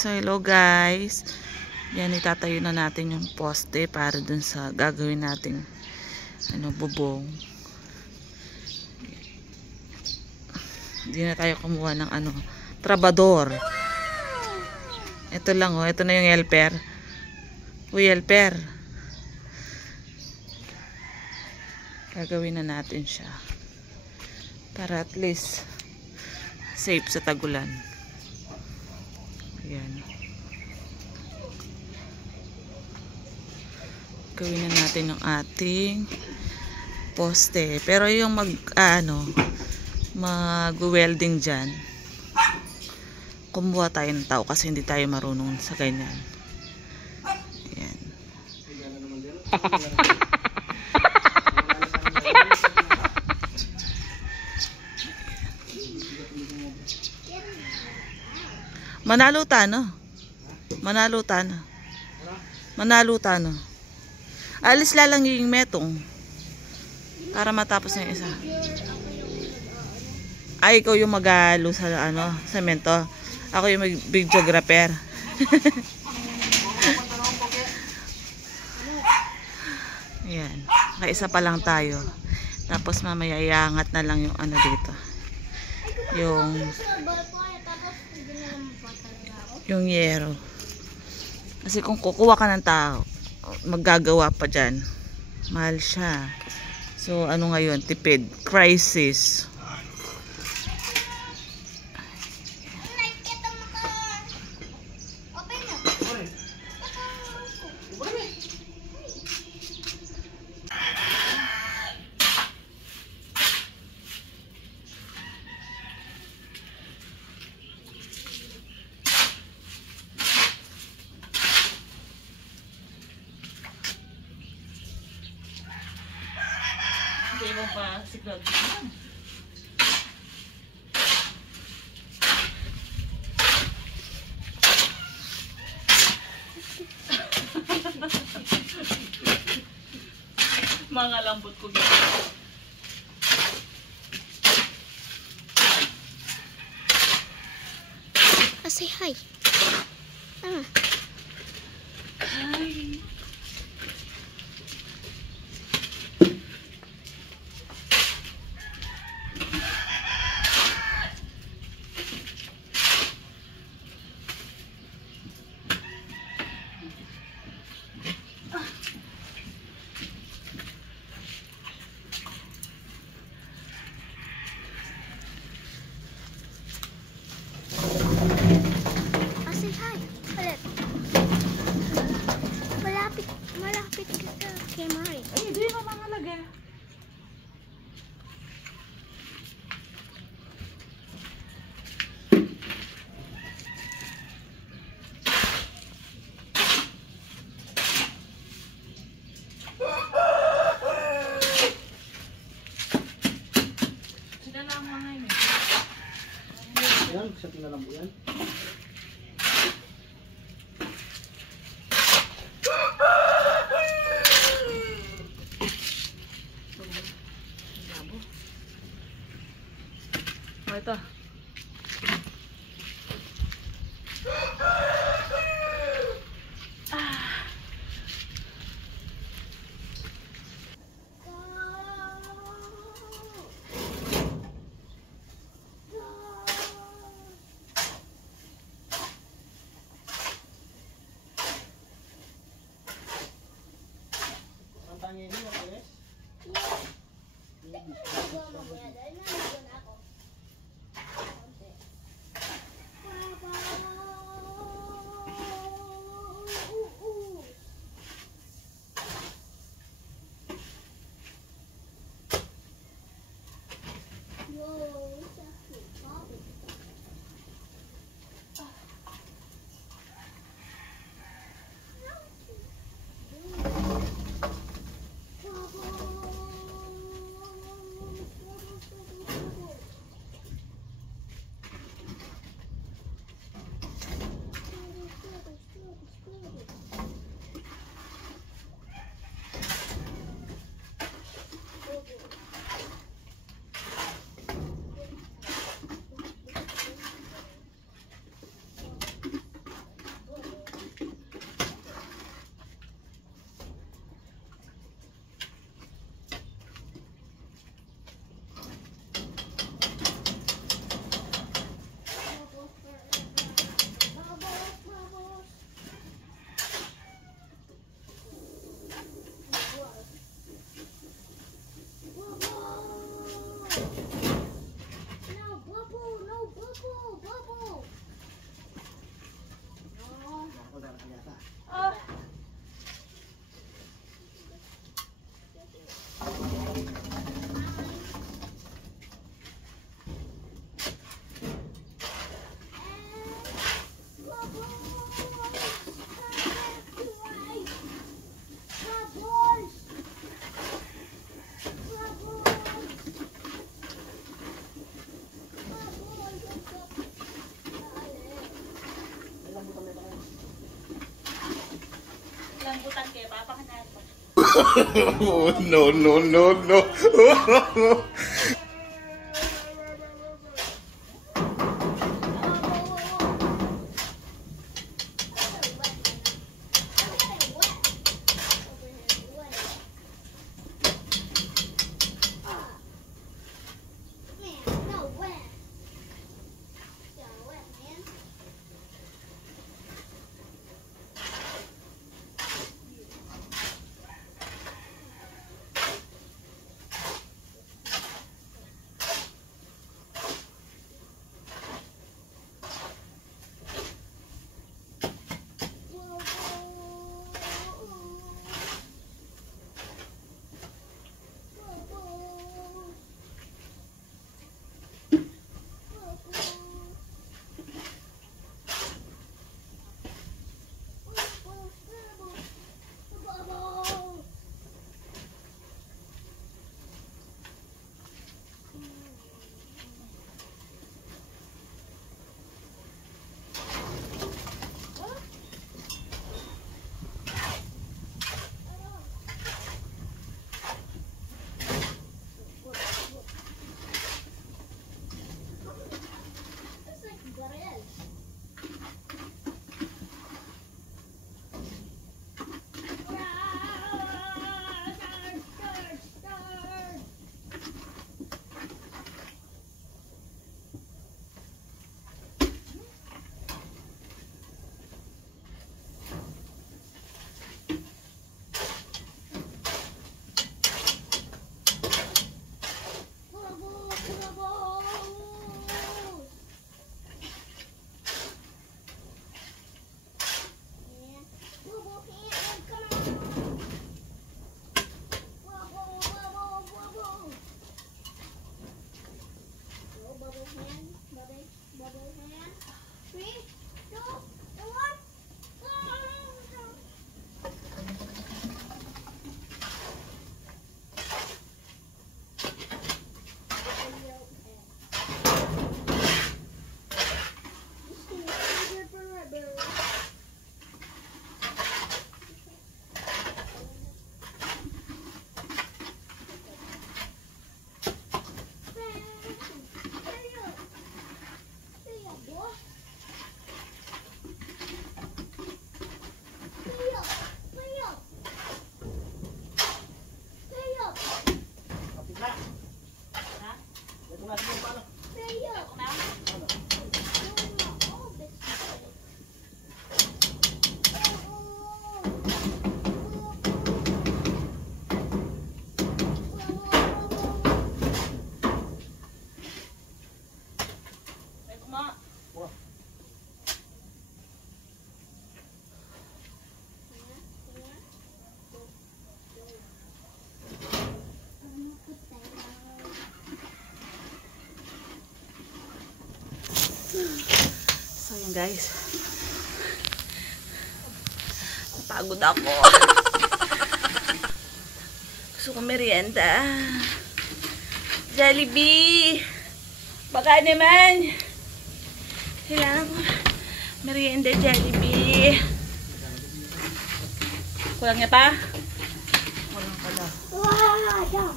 So hello guys. Yan, itatayo na natin yung poste para dun sa gagawin nating bubong. Hindi na tayo kumuha ng trabador. Ito lang ito na yung helper. Uy, helper. Gagawin na natin siya. Para at least safe sa tagulan. Ayan. Gawin na natin yung ating poste. Pero yung mag-welding dyan, kumuha tayo ng tao kasi hindi tayo marunong sa ganyan. Ayan. Manalutan. Alis lang yung metong para matapos na yung isa. Ay, ikaw yung mag-alo sa semento. Ako yung videographer. Ayan. Kaisa pa lang tayo. Tapos mamaya iangat na lang yung dito. Yung yero. Kasi kung kukuha ka ng tao, maggagawa pa dyan. Mahal siya. So, ngayon? Tipid. Crisis. Hindi mo pa sigurado yan. Mga lambot ko gito. Say hi. Hi. Malapit ka sa camera. Ay, hindi mo mangalaga. Sila lang mga yun. Yan, sa tinalam mo yan. Ito. Pantangin niyo, Alex? butan kaya papakanan mo. No, no, no, no. So yun guys, napagod ako. Gusto ko merienda. Jollibee, baka naman kailangan ko merienda. Jollibee, kulang niya pa? Kulang pala. Wow!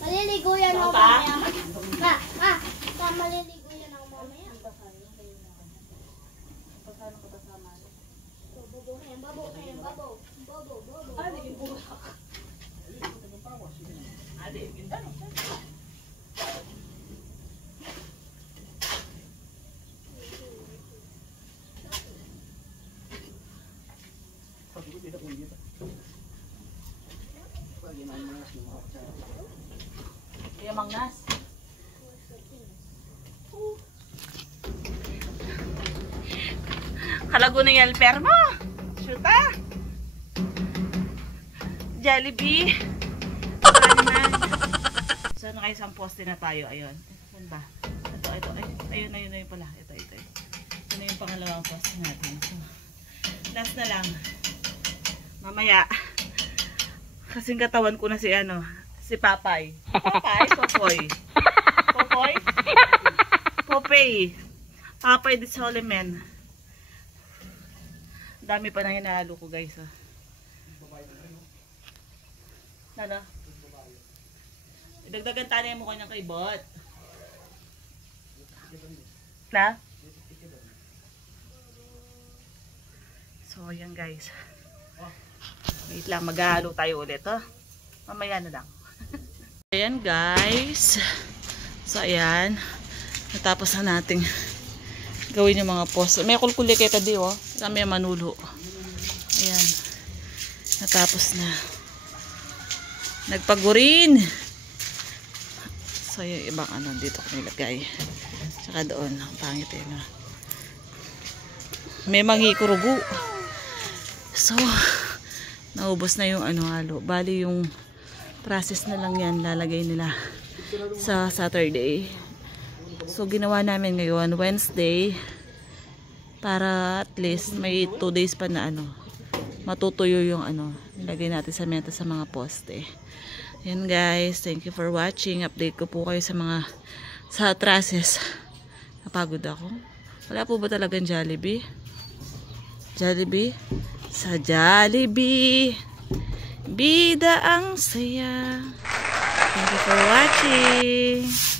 Maliligo yan ako mamaya. Maliligo yan ako mamaya. Babo. Ay, naging bulak. Adi, ganda no? Iya mangnas. Kalago ng helper mo. Shoota. Jollibee. Saan na kayo isang poste na tayo? Ayun. Saan ba? Ito. Ayun na yun pala. Ito. Ito na yung pangalawang poste natin. So, last na lang. Mamaya. Kasing katawan ko na si Papay. Popey. Papay de Soliman. Dami pa na hinahalo ko guys. Oh. Ano? Idagdagan tanay mo kanyang kaibot. Na? So, ayan guys. Wait lang, maghahalo tayo ulit. Oh. Mamaya na lang. Ayan guys. So, ayan. Natapos na natin gawin yung mga post. May kulkuli kaya tadi, oh. May manulo. Ayan. Natapos na. Nagpagurin. So, yung ibang ano, dito ko nilagay. Tsaka doon. Ang pangit yun. May mangikurugo. So, naubos na yung ano halo. Bali yung process na lang yan. Lalagay nila sa Saturday. So, ginawa namin ngayon Wednesday. Para at least may 2 days pa na ano. Matutuyo yung ano. Nilagay natin sa meta sa mga poste. Yan guys. Thank you for watching. Update ko po kayo sa process. Napagod ako. Wala po ba talagang Jollibee? Jollibee? Sa Jollibee, bida ang saya. Thank you for watching.